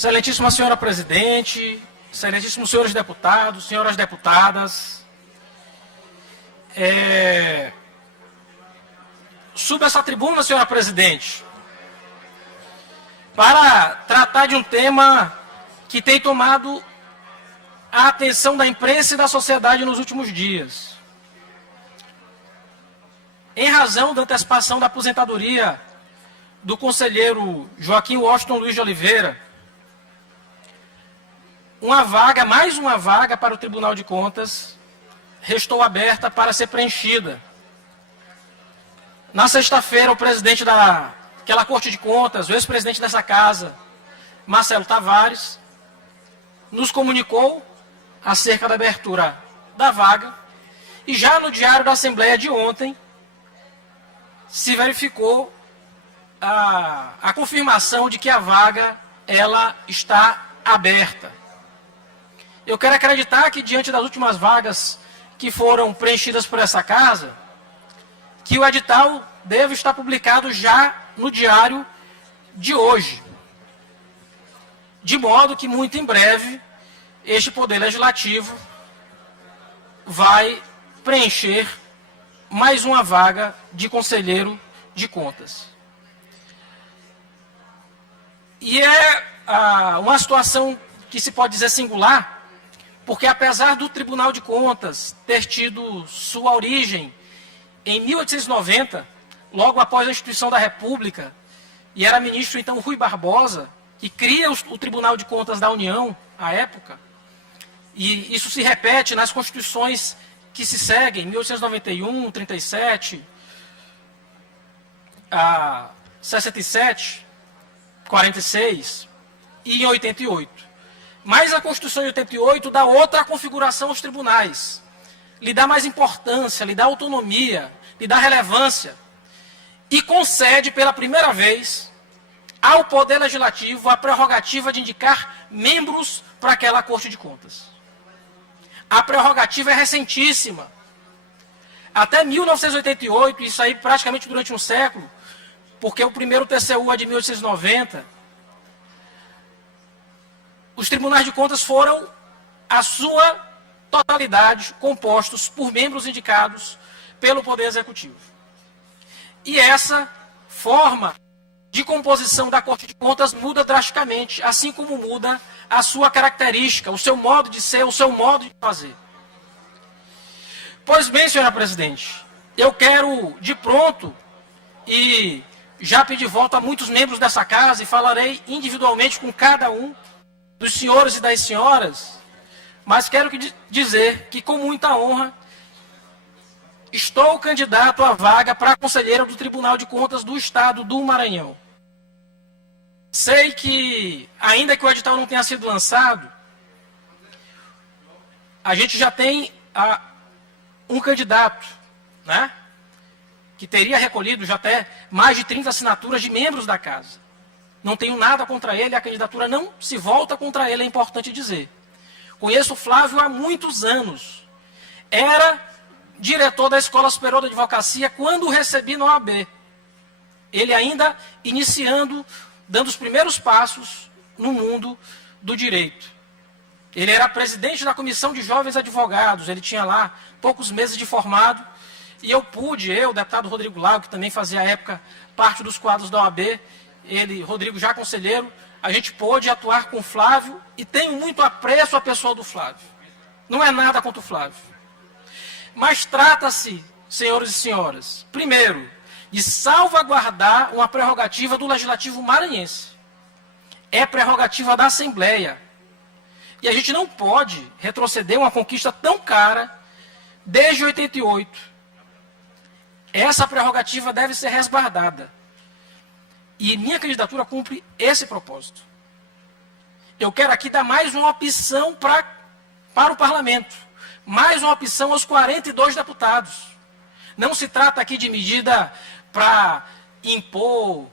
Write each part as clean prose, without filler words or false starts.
Excelentíssima senhora presidente, excelentíssimos senhores deputados, senhoras deputadas, subo essa tribuna, senhora presidente, para tratar de um tema que tem tomado a atenção da imprensa e da sociedade nos últimos dias. Em razão da antecipação da aposentadoria do conselheiro Joaquim Washington Luiz de Oliveira, mais uma vaga para o Tribunal de Contas restou aberta para ser preenchida. Na sexta-feira, o presidente daquela Corte de Contas, o ex-presidente dessa casa, Marcelo Tavares, nos comunicou acerca da abertura da vaga, e já no Diário da Assembleia de ontem se verificou a confirmação de que a vaga ela está aberta. Eu quero acreditar que, diante das últimas vagas que foram preenchidas por essa casa, que o edital deve estar publicado já no diário de hoje, de modo que muito em breve este Poder Legislativo vai preencher mais uma vaga de conselheiro de contas. E é uma situação que se pode dizer singular, porque apesar do Tribunal de Contas ter tido sua origem em 1890, logo após a instituição da República, e era ministro então Rui Barbosa, que cria o Tribunal de Contas da União, à época, e isso se repete nas constituições que se seguem, 1891, 37, 67, 46 e em 88. Mas a Constituição de 88 dá outra configuração aos tribunais, lhe dá mais importância, lhe dá autonomia, lhe dá relevância, e concede pela primeira vez ao Poder Legislativo a prerrogativa de indicar membros para aquela Corte de Contas. A prerrogativa é recentíssima. Até 1988, isso aí praticamente durante um século, porque o primeiro TCU é de 1890, os tribunais de contas foram, a sua totalidade, compostos por membros indicados pelo Poder Executivo. E essa forma de composição da Corte de Contas muda drasticamente, assim como muda a sua característica, o seu modo de ser, o seu modo de fazer. Pois bem, senhora presidente, eu quero de pronto, e já pedi voto a muitos membros dessa casa, e falarei individualmente com cada um dos senhores e das senhoras, mas quero dizer que com muita honra estou candidato à vaga para conselheiro do Tribunal de Contas do Estado do Maranhão. Sei que, ainda que o edital não tenha sido lançado, a gente já tem um candidato, né, que teria recolhido já até mais de 30 assinaturas de membros da casa. Não tenho nada contra ele, a candidatura não se volta contra ele, é importante dizer. Conheço o Flávio há muitos anos. Era diretor da Escola Superior da Advocacia quando o recebi na OAB. Ele ainda iniciando, dando os primeiros passos no mundo do direito. Ele era presidente da Comissão de Jovens Advogados, ele tinha lá poucos meses de formado, e eu, o deputado Rodrigo Lago, que também fazia à época parte dos quadros da OAB, ele, Rodrigo, já conselheiro, a gente pôde atuar com o Flávio, e tenho muito apreço à pessoa do Flávio. Não é nada contra o Flávio. Mas trata-se, senhores e senhoras, primeiro, de salvaguardar uma prerrogativa do Legislativo maranhense. É prerrogativa da Assembleia. E a gente não pode retroceder uma conquista tão cara desde 88. Essa prerrogativa deve ser resguardada. E minha candidatura cumpre esse propósito. Eu quero aqui dar mais uma opção para o Parlamento. Mais uma opção aos 42 deputados. Não se trata aqui de medida para impor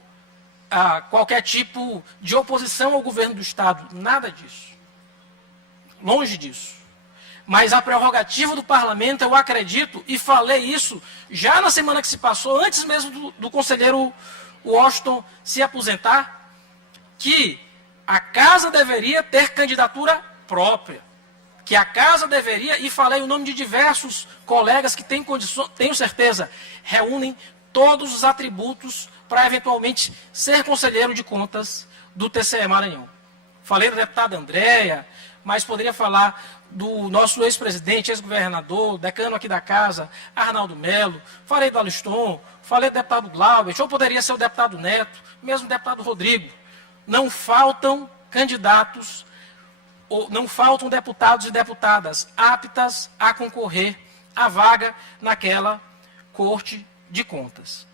qualquer tipo de oposição ao governo do Estado. Nada disso. Longe disso. Mas a prerrogativa do Parlamento, eu acredito, e falei isso já na semana que se passou, antes mesmo do conselheiro Washington se aposentar, que a casa deveria ter candidatura própria. Que a casa deveria, e falei o nome de diversos colegas que têm condições, tenho certeza, reúnem todos os atributos para eventualmente ser conselheiro de contas do TCE Maranhão. Falei da deputada Andréia, mas poderia falar do nosso ex-presidente, ex-governador, decano aqui da casa, Arnaldo Melo, falei do Aliston, falei do deputado Glaubert, ou poderia ser o deputado Neto, mesmo o deputado Rodrigo. Não faltam candidatos, ou não faltam deputados e deputadas aptas a concorrer à vaga naquela Corte de Contas.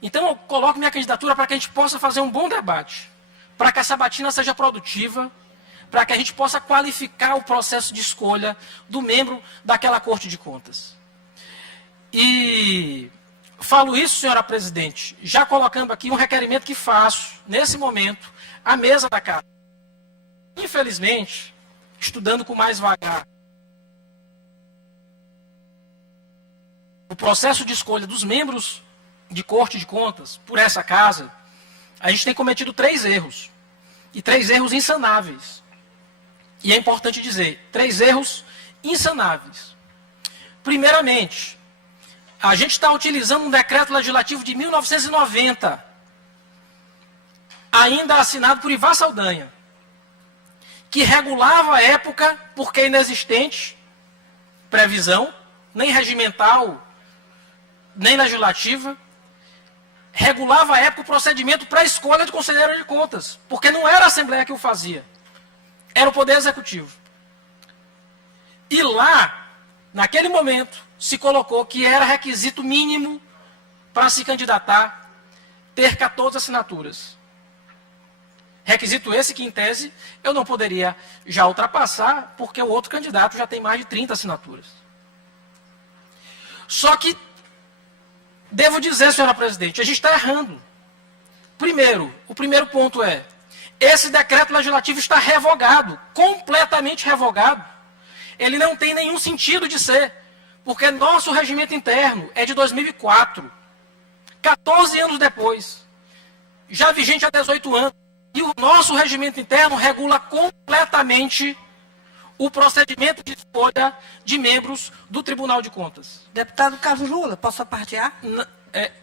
Então eu coloco minha candidatura para que a gente possa fazer um bom debate, para que a sabatina seja produtiva, para que a gente possa qualificar o processo de escolha do membro daquela Corte de Contas. E falo isso, senhora presidente, já colocando aqui um requerimento que faço, nesse momento, à mesa da casa. Infelizmente, estudando com mais vagar, o processo de escolha dos membros de Corte de Contas por essa casa, a gente tem cometido 3 erros. E 3 erros insanáveis. E é importante dizer, 3 erros insanáveis. Primeiramente, a gente está utilizando um decreto legislativo de 1990, ainda assinado por Ivar Saldanha, que regulava a época, porque inexistente previsão, nem regimental, nem legislativa, regulava a época o procedimento para a escolha de conselheiro de contas, porque não era a Assembleia que o fazia, era o Poder Executivo. E lá, naquele momento, se colocou que era requisito mínimo para se candidatar ter 14 assinaturas. Requisito esse que, em tese, eu não poderia já ultrapassar, porque o outro candidato já tem mais de 30 assinaturas. Só que, devo dizer, senhora presidente, a gente está errando. Primeiro, o primeiro ponto é, esse decreto legislativo está revogado, completamente revogado. Ele não tem nenhum sentido de ser, porque nosso regimento interno é de 2004, 14 anos depois, já vigente há 18 anos. E o nosso regimento interno regula completamente o procedimento de escolha de membros do Tribunal de Contas. Deputado Carlos Lula, posso apartear?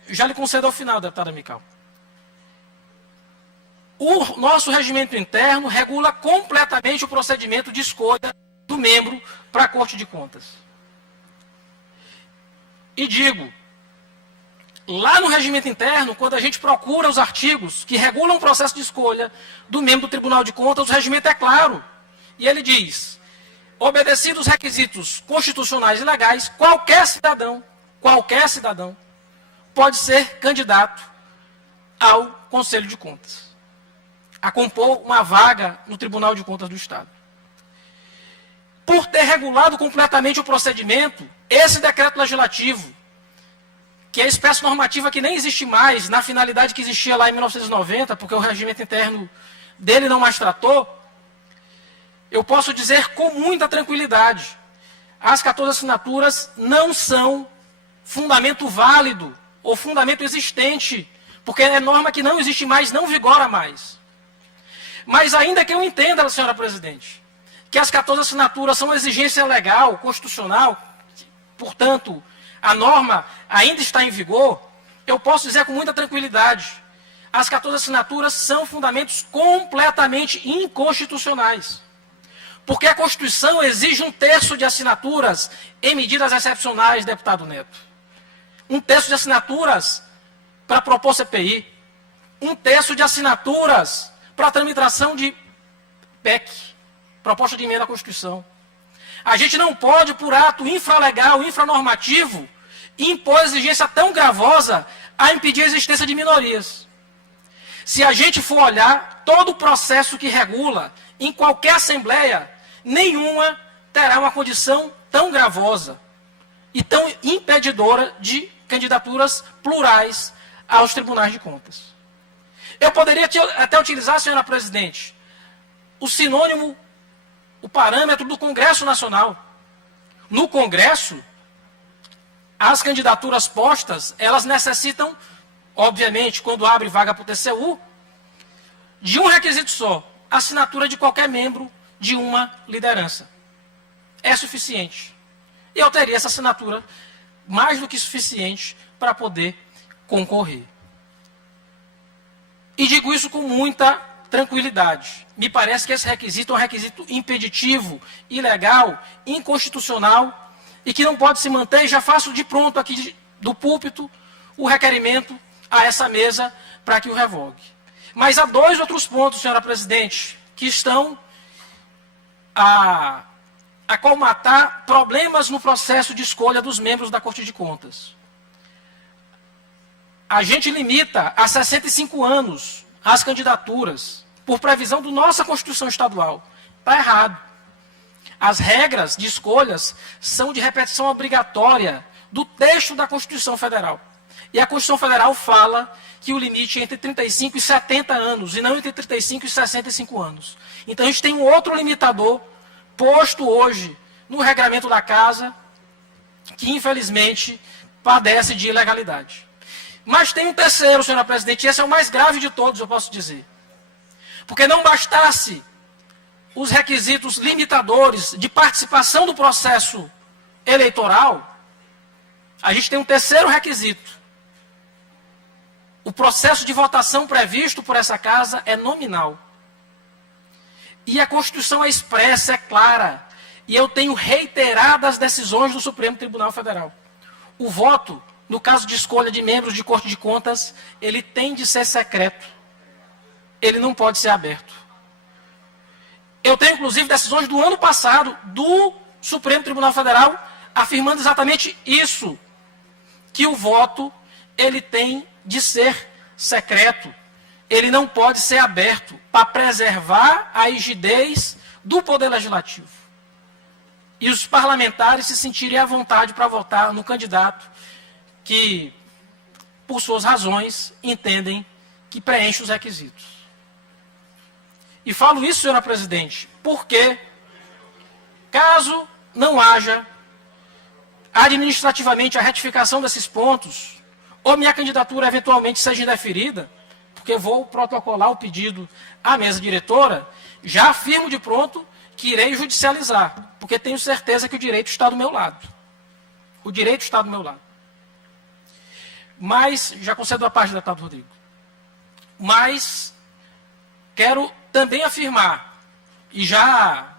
Já lhe concedo ao final, deputada Mical. O nosso regimento interno regula completamente o procedimento de escolha do membro para a Corte de Contas. E digo, lá no regimento interno, quando a gente procura os artigos que regulam o processo de escolha do membro do Tribunal de Contas, o regimento é claro. E ele diz, obedecidos os requisitos constitucionais e legais, qualquer cidadão pode ser candidato ao Conselho de Contas, a compor uma vaga no Tribunal de Contas do Estado. Por ter regulado completamente o procedimento, esse decreto legislativo, que é a espécie normativa que nem existe mais, na finalidade que existia lá em 1990, porque o regimento interno dele não mais tratou, eu posso dizer com muita tranquilidade, as 14 assinaturas não são fundamento válido ou fundamento existente, porque é norma que não existe mais, não vigora mais. Mas ainda que eu entenda, senhora presidente, que as 14 assinaturas são exigência legal, constitucional, portanto, a norma ainda está em vigor, eu posso dizer com muita tranquilidade, as 14 assinaturas são fundamentos completamente inconstitucionais. Porque a Constituição exige 1/3 de assinaturas em medidas excepcionais, deputado Neto. 1/3 de assinaturas para propor CPI. 1/3 de assinaturas para a tramitação de PEC, proposta de emenda à Constituição. A gente não pode, por ato infralegal, infranormativo, impor exigência tão gravosa a impedir a existência de minorias. Se a gente for olhar todo o processo que regula, em qualquer assembleia, nenhuma terá uma condição tão gravosa e tão impedidora de candidaturas plurais aos tribunais de contas. Eu poderia até utilizar, senhora presidente, o sinônimo, o parâmetro do Congresso Nacional. No Congresso, as candidaturas postas, elas necessitam, obviamente, quando abre vaga para o TCU, de um requisito só, assinatura de qualquer membro de uma liderança. É suficiente. E eu teria essa assinatura mais do que suficiente para poder concorrer. E digo isso com muita tranquilidade. Me parece que esse requisito é um requisito impeditivo, ilegal, inconstitucional e que não pode se manter. E já faço de pronto aqui do púlpito o requerimento a essa mesa para que o revogue. Mas há dois outros pontos, senhora presidente, que estão a colmatar problemas no processo de escolha dos membros da Corte de Contas. A gente limita a 65 anos as candidaturas, por previsão da nossa Constituição Estadual. Está errado. As regras de escolhas são de repetição obrigatória do texto da Constituição Federal. E a Constituição Federal fala que o limite é entre 35 e 70 anos, e não entre 35 e 65 anos. Então a gente tem um outro limitador posto hoje no regramento da Casa, que infelizmente padece de ilegalidade. Mas tem um terceiro, senhora presidente, e esse é o mais grave de todos, eu posso dizer. Porque não bastasse os requisitos limitadores de participação do processo eleitoral, a gente tem um terceiro requisito. O processo de votação previsto por essa Casa é nominal. E a Constituição é expressa, é clara. E eu tenho reiteradas decisões do Supremo Tribunal Federal. O voto, no caso de escolha de membros de Corte de Contas, ele tem de ser secreto. Ele não pode ser aberto. Eu tenho, inclusive, decisões do ano passado do Supremo Tribunal Federal afirmando exatamente isso, que o voto ele tem de ser secreto. Ele não pode ser aberto para preservar a rigidez do Poder Legislativo. E os parlamentares se sentirem à vontade para votar no candidato que, por suas razões, entendem que preenche os requisitos. E falo isso, senhora presidente, porque, caso não haja administrativamente a retificação desses pontos, ou minha candidatura eventualmente seja indeferida, porque vou protocolar o pedido à mesa diretora, já afirmo de pronto que irei judicializar, porque tenho certeza que o direito está do meu lado. O direito está do meu lado. Mas, já concedo a parte do deputado Rodrigo, mas quero também afirmar, e já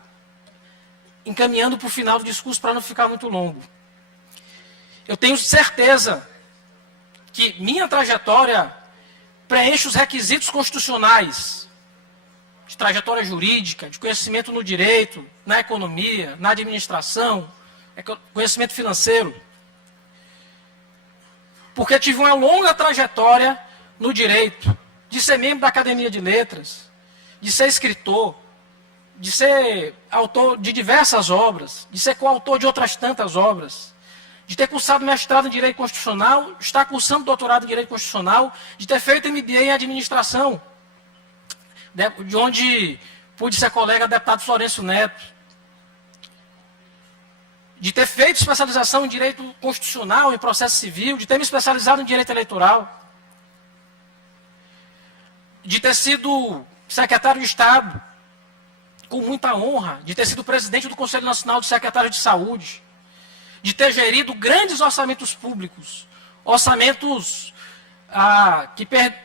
encaminhando para o final do discurso para não ficar muito longo, eu tenho certeza que minha trajetória preenche os requisitos constitucionais de trajetória jurídica, de conhecimento no direito, na economia, na administração, conhecimento financeiro. Porque tive uma longa trajetória no direito, de ser membro da Academia de Letras, de ser escritor, de ser autor de diversas obras, de ser coautor de outras tantas obras, de ter cursado mestrado em Direito Constitucional, estar cursando doutorado em Direito Constitucional, de ter feito MBA em Administração, de onde pude ser colega do deputado Florencio Neto, de ter feito especialização em Direito Constitucional, em Processo Civil, de ter me especializado em Direito Eleitoral, de ter sido secretário de Estado, com muita honra, de ter sido presidente do Conselho Nacional de Secretários de Saúde, de ter gerido grandes orçamentos públicos, orçamentos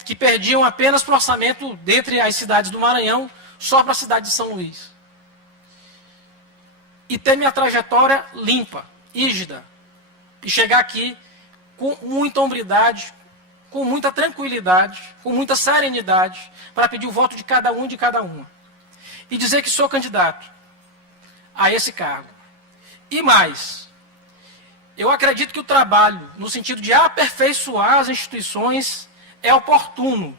que perdiam apenas para o orçamento dentre as cidades do Maranhão, só para a cidade de São Luís. E ter minha trajetória limpa, rígida, e chegar aqui com muita hombridade, com muita tranquilidade, com muita serenidade, para pedir o voto de cada um e de cada uma. E dizer que sou candidato a esse cargo. E mais, eu acredito que o trabalho, no sentido de aperfeiçoar as instituições, é oportuno.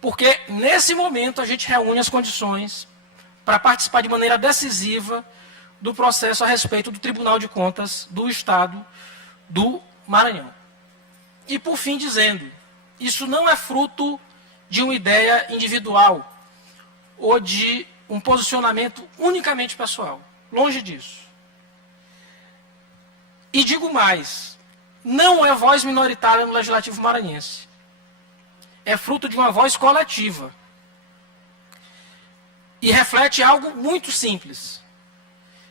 Porque, nesse momento, a gente reúne as condições para participar de maneira decisiva do processo a respeito do Tribunal de Contas do Estado do Maranhão. E, por fim, dizendo, isso não é fruto de uma ideia individual ou de um posicionamento unicamente pessoal. Longe disso. E digo mais, não é voz minoritária no Legislativo maranhense. é fruto de uma voz coletiva. E reflete algo muito simples.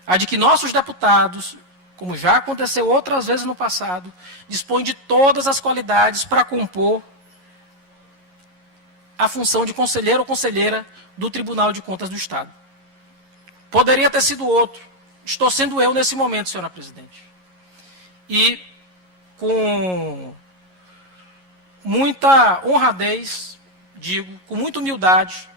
A de que nossos deputados, como já aconteceu outras vezes no passado, dispõem de todas as qualidades para compor a função de conselheiro ou conselheira do Tribunal de Contas do Estado. Poderia ter sido outro. Estou sendo eu nesse momento, senhora presidente. E com muita honradez, digo, com muita humildade,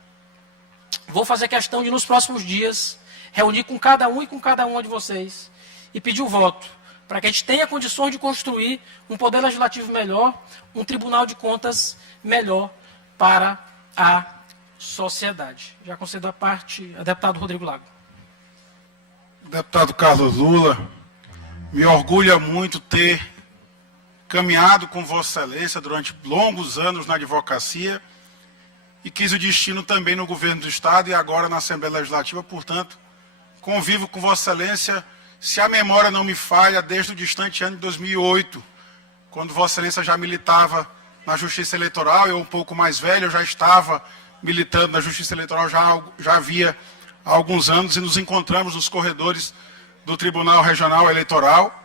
vou fazer questão de, nos próximos dias, reunir com cada um e com cada uma de vocês e pedir o voto, para que a gente tenha condições de construir um poder legislativo melhor, um tribunal de contas melhor para a sociedade. Já concedo a parte ao deputado Rodrigo Lago. Deputado Carlos Lula, me orgulha muito ter caminhado com Vossa Excelência durante longos anos na advocacia e quis o destino também no governo do Estado e agora na Assembleia Legislativa, portanto, convivo com Vossa Excelência, se a memória não me falha, desde o distante ano de 2008, quando Vossa Excelência já militava na Justiça Eleitoral, eu um pouco mais velho, eu já estava militando na Justiça Eleitoral já havia alguns anos e nos encontramos nos corredores do Tribunal Regional Eleitoral,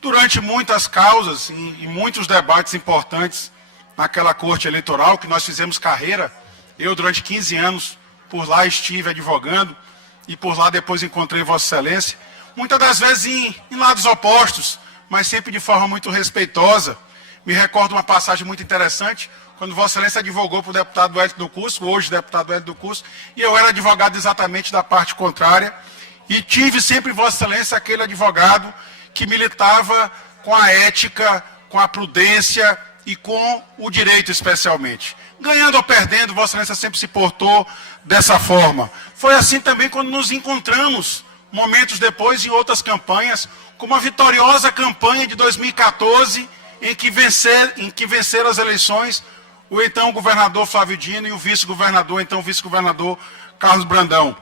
durante muitas causas e muitos debates importantes naquela corte eleitoral, que nós fizemos carreira. Eu, durante 15 anos, por lá estive advogando e por lá depois encontrei Vossa Excelência, muitas das vezes em lados opostos, mas sempre de forma muito respeitosa. Me recordo uma passagem muito interessante, quando Vossa Excelência advogou para o deputado Hélio do Curso, hoje deputado Hélio do Curso, e eu era advogado exatamente da parte contrária, e tive sempre Vossa Excelência aquele advogado que militava com a ética, com a prudência e com o direito especialmente. Ganhando ou perdendo, Vossa Excelência sempre se portou dessa forma. Foi assim também quando nos encontramos, momentos depois, em outras campanhas, como a vitoriosa campanha de 2014, em que venceram as eleições o então governador Flávio Dino e o vice-governador, então vice-governador Carlos Brandão.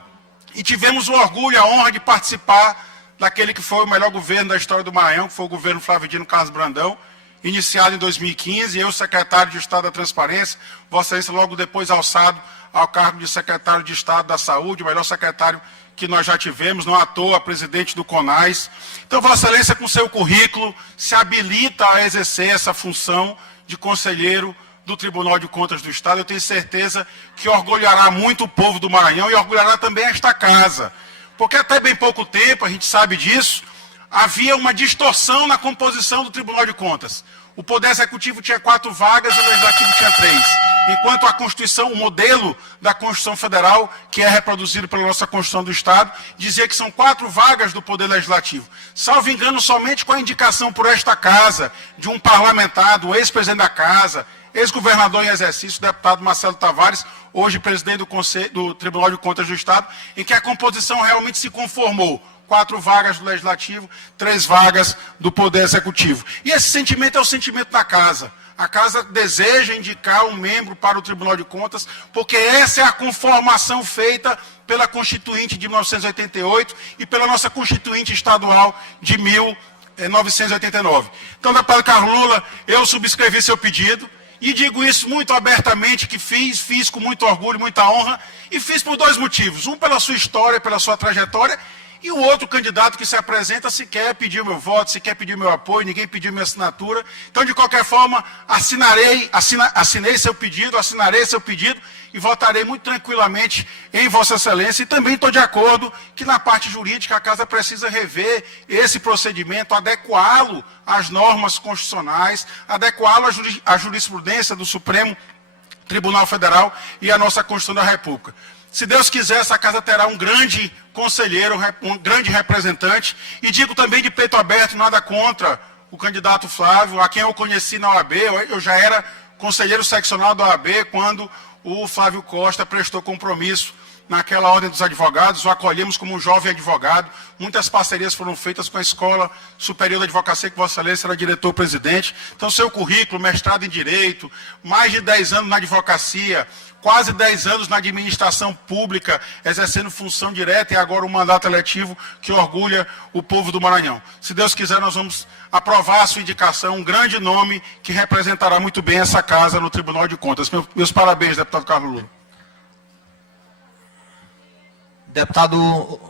E tivemos o orgulho e a honra de participar daquele que foi o melhor governo da história do Maranhão, que foi o governo Flávio Dino Carlos Brandão, iniciado em 2015, eu, secretário de Estado da Transparência, Vossa Excelência logo depois alçado ao cargo de secretário de Estado da Saúde, o melhor secretário que nós já tivemos, não à toa, presidente do CONAS. Então, Vossa Excelência, com seu currículo, se habilita a exercer essa função de conselheiro do Tribunal de Contas do Estado. Eu tenho certeza que orgulhará muito o povo do Maranhão e orgulhará também esta casa. Porque até bem pouco tempo, a gente sabe disso, havia uma distorção na composição do Tribunal de Contas. O Poder Executivo tinha 4 vagas e o Legislativo tinha 3. Enquanto a Constituição, o modelo da Constituição Federal, que é reproduzido pela nossa Constituição do Estado, dizia que são 4 vagas do Poder Legislativo. Salvo engano, somente com a indicação por esta casa de um parlamentar, do ex-presidente da Casa, ex-governador em exercício, o deputado Marcelo Tavares, hoje presidente do Tribunal de Contas do Estado, em que a composição realmente se conformou. 4 vagas do Legislativo, 3 vagas do Poder Executivo. E esse sentimento é o sentimento da Casa. A Casa deseja indicar um membro para o Tribunal de Contas, porque essa é a conformação feita pela Constituinte de 1988 e pela nossa Constituinte Estadual de 1989. Então, deputado Carlos Lula, eu subscrevi seu pedido e digo isso muito abertamente, que fiz com muito orgulho, muita honra, e fiz por 2 motivos. Um, pela sua história, pela sua trajetória, e o outro candidato que se apresenta se quer pedir o meu voto, se quer pedir o meu apoio, ninguém pediu minha assinatura. Então, de qualquer forma, assinei seu pedido, assinarei seu pedido e votarei muito tranquilamente em Vossa Excelência. E também estou de acordo que na parte jurídica a Casa precisa rever esse procedimento, adequá-lo às normas constitucionais, adequá-lo à jurisprudência do Supremo Tribunal Federal e à nossa Constituição da República. Se Deus quiser, essa casa terá um grande conselheiro, um grande representante. E digo também de peito aberto, nada contra o candidato Flávio, a quem eu conheci na OAB. Eu já era conselheiro seccional da OAB quando o Flávio Costa prestou compromisso naquela ordem dos advogados. O acolhemos como um jovem advogado. Muitas parcerias foram feitas com a Escola Superior da Advocacia, que Vossa Excelência era diretor-presidente. Então, seu currículo, mestrado em Direito, mais de 10 anos na advocacia, quase 10 anos na administração pública, exercendo função direta e agora um mandato eletivo que orgulha o povo do Maranhão. Se Deus quiser, nós vamos aprovar a sua indicação, um grande nome que representará muito bem essa casa no Tribunal de Contas. Meus parabéns, deputado Carlos Lula. Deputado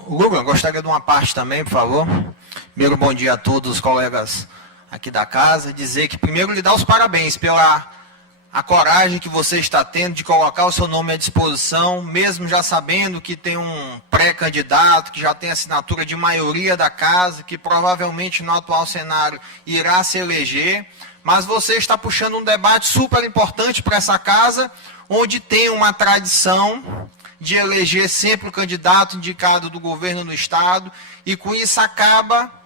Lula, gostaria de uma parte também, por favor. Primeiro, bom dia a todos os colegas aqui da casa. Dizer que, primeiro, lhe dar os parabéns pela a coragem que você está tendo de colocar o seu nome à disposição, mesmo já sabendo que tem um pré-candidato, que já tem assinatura de maioria da casa, que provavelmente no atual cenário irá se eleger, mas você está puxando um debate super importante para essa casa, onde tem uma tradição de eleger sempre o candidato indicado do governo do Estado, e com isso acaba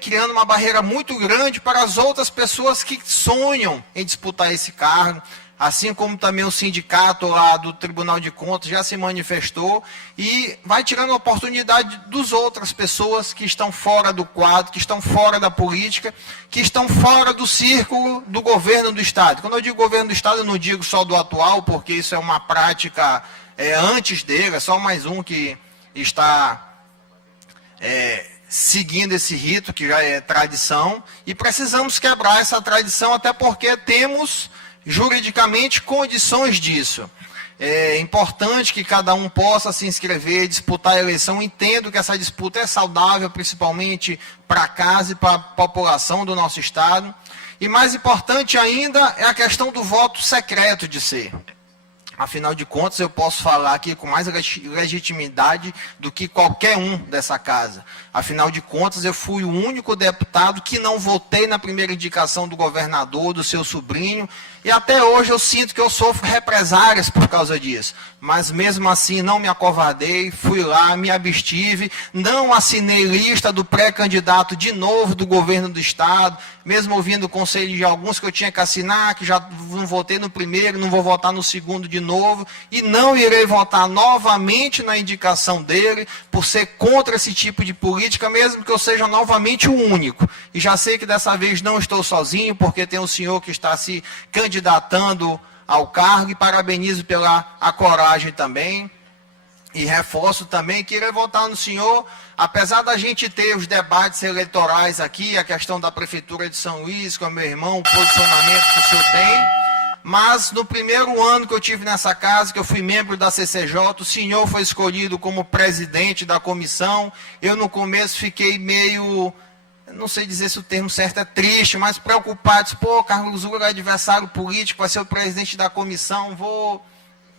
criando uma barreira muito grande para as outras pessoas que sonham em disputar esse cargo, assim como também o sindicato lá do Tribunal de Contas já se manifestou, e vai tirando a oportunidade das outras pessoas que estão fora do quadro, que estão fora da política, que estão fora do círculo do governo do Estado. Quando eu digo governo do Estado, eu não digo só do atual, porque isso é uma prática antes dele, é só mais um que está seguindo esse rito, que já é tradição, e precisamos quebrar essa tradição, até porque temos juridicamente condições disso. É importante que cada um possa se inscrever, disputar a eleição. Entendo que essa disputa é saudável, principalmente para a casa e para a população do nosso Estado. E mais importante ainda é a questão do voto secreto de ser. Afinal de contas, eu posso falar aqui com mais legitimidade do que qualquer um dessa casa. Afinal de contas, eu fui o único deputado que não votei na primeira indicação do governador, do seu sobrinho, e até hoje eu sinto que eu sofro represálias por causa disso. Mas mesmo assim não me acovardei, fui lá, me abstive, não assinei lista do pré-candidato de novo do governo do Estado, mesmo ouvindo o conselho de alguns que eu tinha que assinar, que já não votei no primeiro, não vou votar no segundo de novo, e não irei votar novamente na indicação dele, por ser contra esse tipo de política, mesmo que eu seja novamente o único. E já sei que dessa vez não estou sozinho, porque tem um senhor que está se candidatando ao cargo, e parabenizo pela a coragem também. E reforço também que irei votar no senhor, apesar da gente ter os debates eleitorais aqui, a questão da Prefeitura de São Luís, com o meu irmão, o posicionamento que o senhor tem, mas no primeiro ano que eu tive nessa casa, que eu fui membro da CCJ, o senhor foi escolhido como presidente da comissão. Eu no começo fiquei meio, não sei dizer se o termo certo é triste, mas preocupado. Disse, pô, Carlos Lula é adversário político, vai ser o presidente da comissão, vou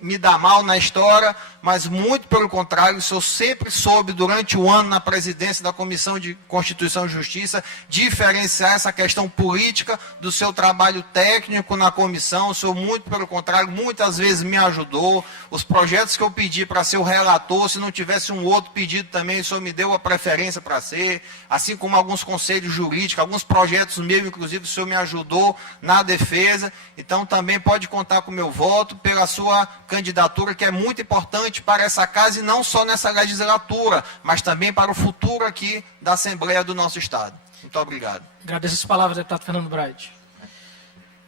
me dar mal na história, mas muito pelo contrário, o senhor sempre soube, durante o ano na presidência da Comissão de Constituição e Justiça, diferenciar essa questão política do seu trabalho técnico na comissão. O senhor, muito pelo contrário, muitas vezes me ajudou. Os projetos que eu pedi para ser o relator, se não tivesse um outro pedido também, o senhor me deu a preferência para ser, assim como alguns conselhos jurídicos, alguns projetos meus, inclusive, o senhor me ajudou na defesa. Então, também pode contar com o meu voto pela sua candidatura, que é muito importante para essa casa, e não só nessa legislatura, mas também para o futuro aqui da Assembleia do nosso Estado. Muito obrigado. Agradeço as palavras, deputado Fernando Braide.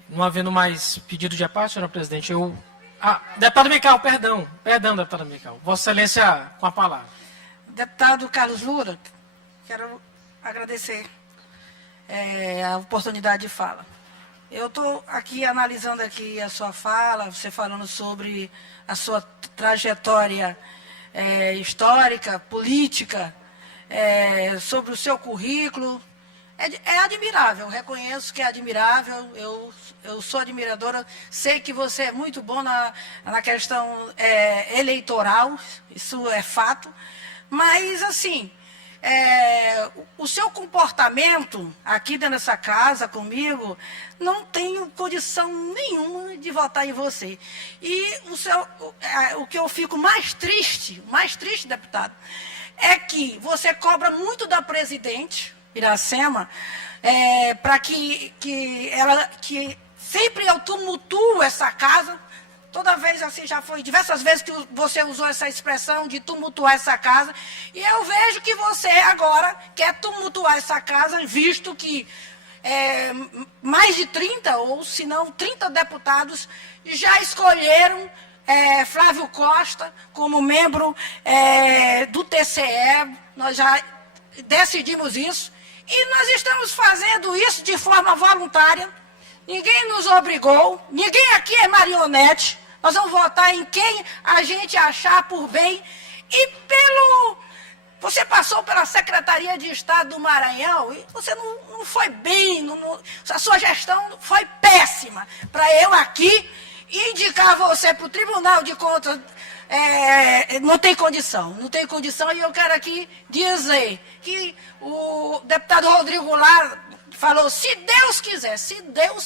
Não havendo mais pedido de parte, senhora presidente, deputado Mical, perdão, deputado Mical. Vossa Excelência, com a palavra. Deputado Carlos Lula, quero agradecer a oportunidade de fala. Eu estou aqui analisando aqui a sua fala, você falando sobre a sua trajetória histórica, política, sobre o seu currículo. É admirável, reconheço que é admirável, eu sou admiradora, sei que você é muito bom na questão eleitoral, isso é fato, mas assim, o seu comportamento aqui dentro dessa casa comigo, não tenho condição nenhuma de votar em você. E o que eu fico mais triste, deputado, é que você cobra muito da presidente Iracema, para que sempre eu tumultuo essa casa. Toda vez, assim, já foi diversas vezes que você usou essa expressão de tumultuar essa casa. E eu vejo que você agora quer tumultuar essa casa, visto que mais de 30, ou se não 30 deputados já escolheram Flávio Costa como membro do TCE, nós já decidimos isso, e nós estamos fazendo isso de forma voluntária, ninguém nos obrigou, ninguém aqui é marionete, nós vamos votar em quem a gente achar por bem, e você passou pela Secretaria de Estado do Maranhão e você não foi bem, a sua gestão foi péssima, para eu aqui indicar você para o Tribunal de Contas, não tem condição, e eu quero aqui dizer que o deputado Rodrigo Goulart falou, se Deus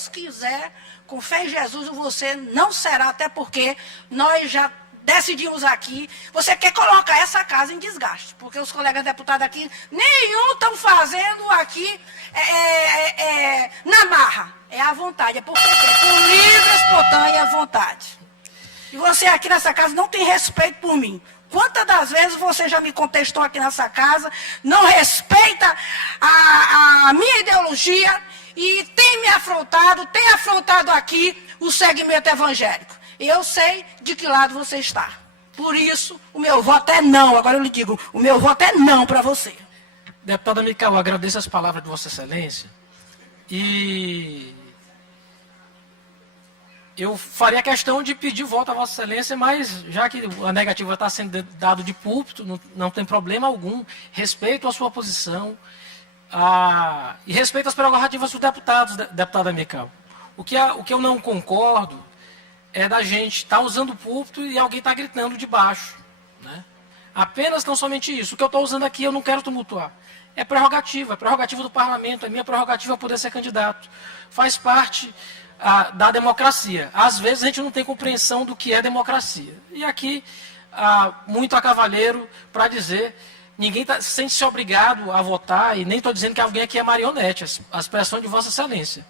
quiser, com fé em Jesus, você não será, até porque nós já decidimos aqui, você quer colocar essa casa em desgaste, porque os colegas deputados aqui, nenhum estão fazendo aqui na marra, é à vontade, é porque tem, por livre, espontânea vontade. E você aqui nessa casa não tem respeito por mim. Quantas das vezes você já me contestou aqui nessa casa, não respeita a minha ideologia e tem afrontado aqui o segmento evangélico. Eu sei de que lado você está. Por isso, o meu voto é não. Agora eu lhe digo, o meu voto é não para você. Deputada Micael, agradeço as palavras de Vossa Excelência. E eu faria questão de pedir voto a Vossa Excelência, mas já que a negativa está sendo dado de púlpito, não tem problema algum. Respeito a sua posição e respeito as prerrogativas dos deputados, deputada Micael. O que eu não concordo é da gente estar usando o púlpito e alguém está gritando de baixo, né? Apenas tão somente isso. O que eu estou usando aqui eu não quero tumultuar. É prerrogativa do parlamento, é minha prerrogativa poder ser candidato. Faz parte da democracia. Às vezes a gente não tem compreensão do que é democracia. E aqui, muito a cavaleiro para dizer, ninguém sente-se obrigado a votar, e nem estou dizendo que alguém aqui é marionete, a expressão de Vossa Excelência.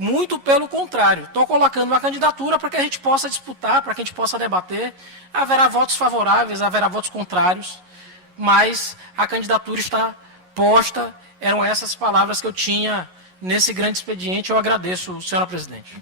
Muito pelo contrário, estou colocando uma candidatura para que a gente possa disputar, para que a gente possa debater. Haverá votos favoráveis, haverá votos contrários, mas a candidatura está posta. Eram essas palavras que eu tinha nesse grande expediente. Eu agradeço, senhora presidente.